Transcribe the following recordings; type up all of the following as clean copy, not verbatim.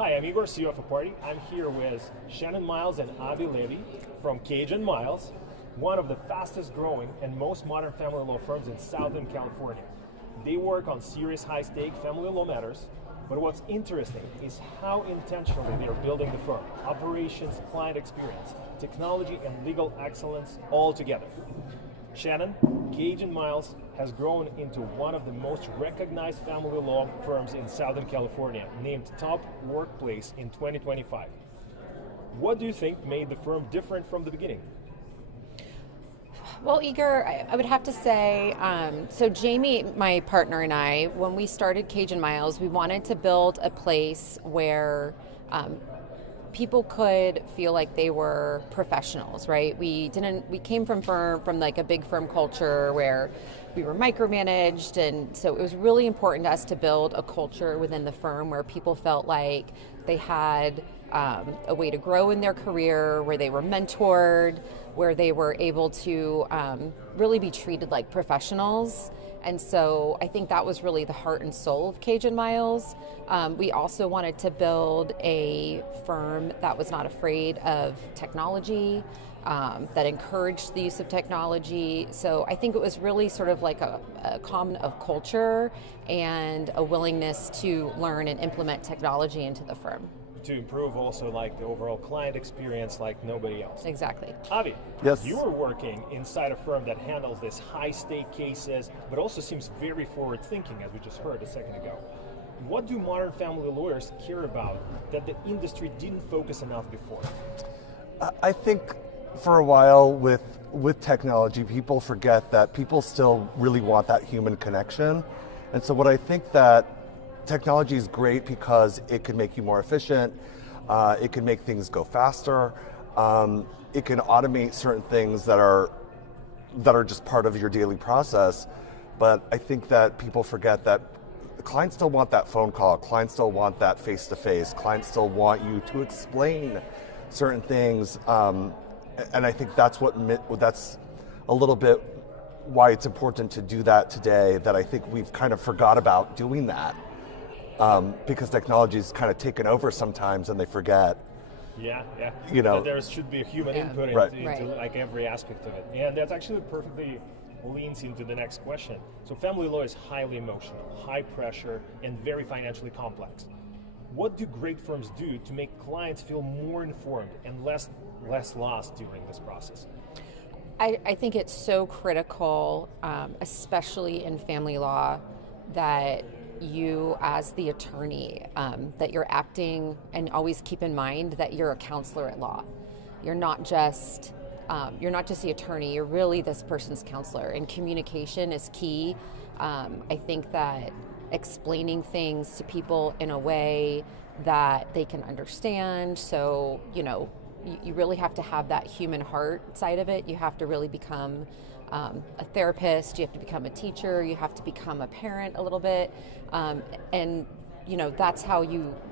Hi, I'm Igor, CEO of Aparti. I'm here with Shannon Miles and Avi Levy from Cage and Miles, one of the fastest growing and most modern family law firms in Southern California. They work on serious high-stake family law matters, but what's interesting is how intentionally they're building the firm. Operations, client experience, technology, and legal excellence all together. Shannon, Cage and Miles has grown into one of the most recognized family law firms in Southern California, named Top Workplace in 2025. What do you think made the firm different from the beginning? Well, Igor, I would have to say, so Jaime, my partner, and I, when we started Cage and Miles, we wanted to build a place where people could feel like they were professionals, right? We came from like a big firm culture where we were micromanaged, and so it was really important to us to build a culture within the firm where people felt like they had a way to grow in their career, where they were mentored, where they were able to really be treated like professionals. And so I think that was really the heart and soul of Cage and Miles. We also wanted to build a firm that was not afraid of technology, that encouraged the use of technology. So I think it was really sort of like a common of culture and a willingness to learn and implement technology into the firm. To improve also like the overall client experience like nobody else. Exactly. Avi, yes. You are working inside a firm that handles this high-stake cases, but also seems very forward-thinking, as we just heard a second ago. What do modern family lawyers care about that the industry didn't focus enough before? I think for a while with technology, people forget that people still really want that human connection. And so what I think that technology is great because it can make you more efficient, it can make things go faster, it can automate certain things that are just part of your daily process. But I think that people forget that clients still want that phone call, clients still want that face-to-face, clients still want you to explain certain things, and I think that's a little bit why it's important to do that today, that I think we've kind of forgot about doing that. Because technology's kind of taken over sometimes and they forget. Yeah. You know, that there should be a human input into like every aspect of it. And that actually perfectly leans into the next question. So family law is highly emotional, high pressure, and very financially complex. What do great firms do to make clients feel more informed and less lost during this process? I think it's so critical, especially in family law, that you as the attorney, that you're acting, and always keep in mind that you're a counselor at law. You're not just the attorney, you're really this person's counselor, and communication is key. I think that explaining things to people in a way that they can understand, so you really have to have that human heart side of it. You have to really become a therapist, you have to become a teacher, you have to become a parent a little bit, and that's how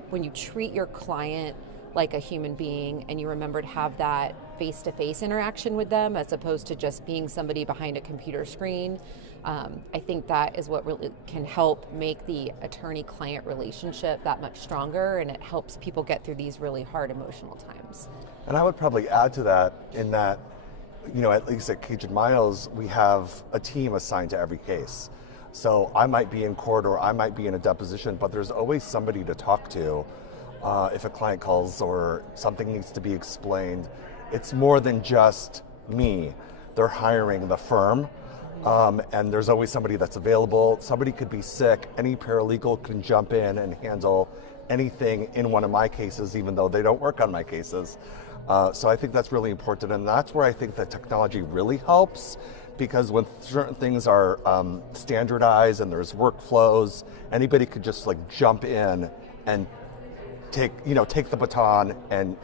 when you treat your client like a human being and you remember to have that face-to-face interaction with them as opposed to just being somebody behind a computer screen, I think that is what really can help make the attorney-client relationship that much stronger, and it helps people get through these really hard emotional times. And I would probably add to that in that, at least at Cage and Miles, we have a team assigned to every case. So I might be in court or I might be in a deposition, but there's always somebody to talk to if a client calls or something needs to be explained. It's more than just me. They're hiring the firm, and there's always somebody that's available. Somebody could be sick. Any paralegal can jump in and handle anything in one of my cases, even though they don't work on my cases. So I think that's really important, and that's where I think that technology really helps, because when certain things are standardized and there's workflows, anybody could just jump in and take the baton and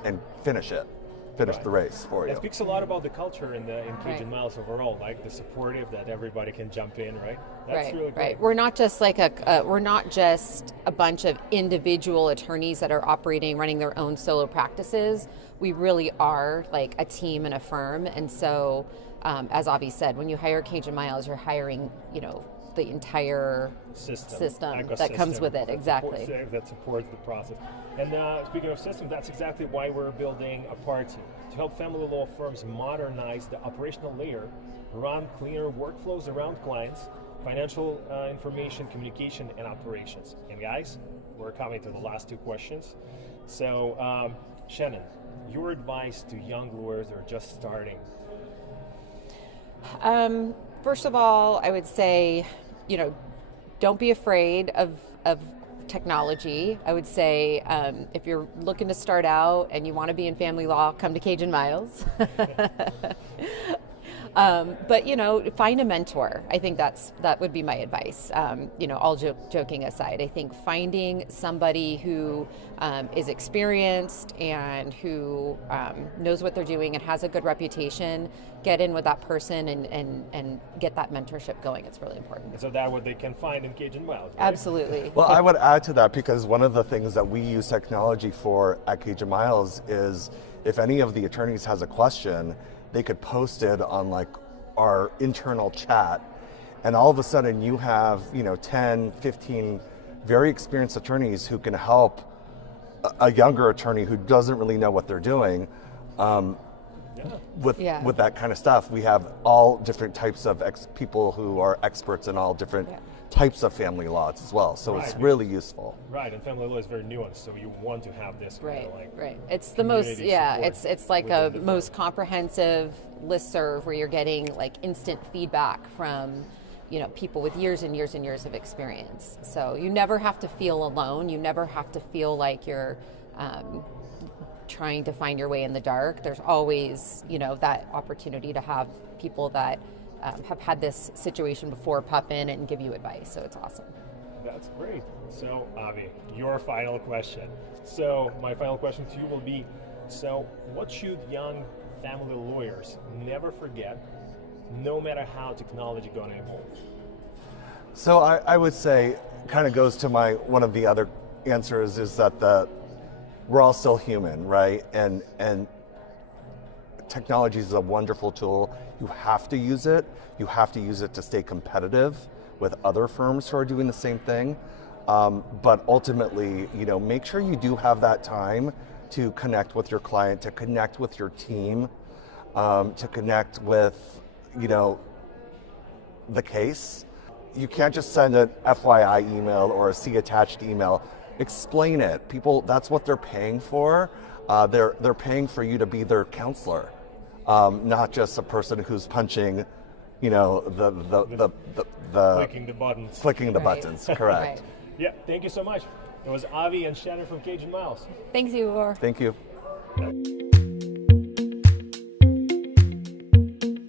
finish the race for you. It speaks a lot about the culture in Cage and Miles overall, like the supportive, that everybody can jump in, right? That's really great. Right. We're not just we're not just a bunch of individual attorneys that are running their own solo practices. We really are like a team and a firm, and so as Avi said, when you hire Cage and Miles, you're hiring the entire system that comes with it. Exactly. That supports the process. And speaking of system, that's exactly why we're building Aparti, to help family law firms modernize the operational layer, run cleaner workflows around clients, financial information, communication, and operations. And guys, we're coming to the last two questions. So, Shannon, your advice to young lawyers that are just starting? First of all, I would say, don't be afraid of technology. I would say if you're looking to start out and you want to be in family law, come to Cage and Miles. But find a mentor. I think that would be my advice. All joking aside, I think finding somebody who is experienced and who knows what they're doing and has a good reputation, get in with that person and get that mentorship going. It's really important. And so that's what they can find in Cage and Miles, right? Absolutely. Well, I would add to that, because one of the things that we use technology for at Cage and Miles is if any of the attorneys has a question, they could post it on like our internal chat, and all of a sudden you have 10, 15 very experienced attorneys who can help a younger attorney who doesn't really know what they're doing with that kind of stuff. We have all different types of people who are experts in all different types of family laws as well, so it's really useful. Right, and family law is very nuanced, so you want to have this right. It's the most it's like a most comprehensive listserv where you're getting like instant feedback from people with years and years and years of experience. So you never have to feel alone. You never have to feel like you're trying to find your way in the dark. There's always that opportunity to have people that have had this situation before pop in and give you advice. So it's awesome. That's great. So Avi, your final question. So my final question to you will be, so what should young family lawyers never forget, no matter how technology going to evolve? So I would say, kind of goes to one of the other answers, is that we're all still human, right? And technology is a wonderful tool. You have to use it. You have to use it to stay competitive with other firms who are doing the same thing. But ultimately, make sure you do have that time to connect with your client, to connect with your team, to connect with, the case. You can't just send an FYI email or a see attached email. Explain it. People, that's what they're paying for. They're paying for you to be their counselor, not just a person who's punching, the clicking the buttons. Clicking the buttons, correct. Right. Yeah, thank you so much. It was Avi and Shannon from Cage and Miles. Thanks, Igor. Thank you.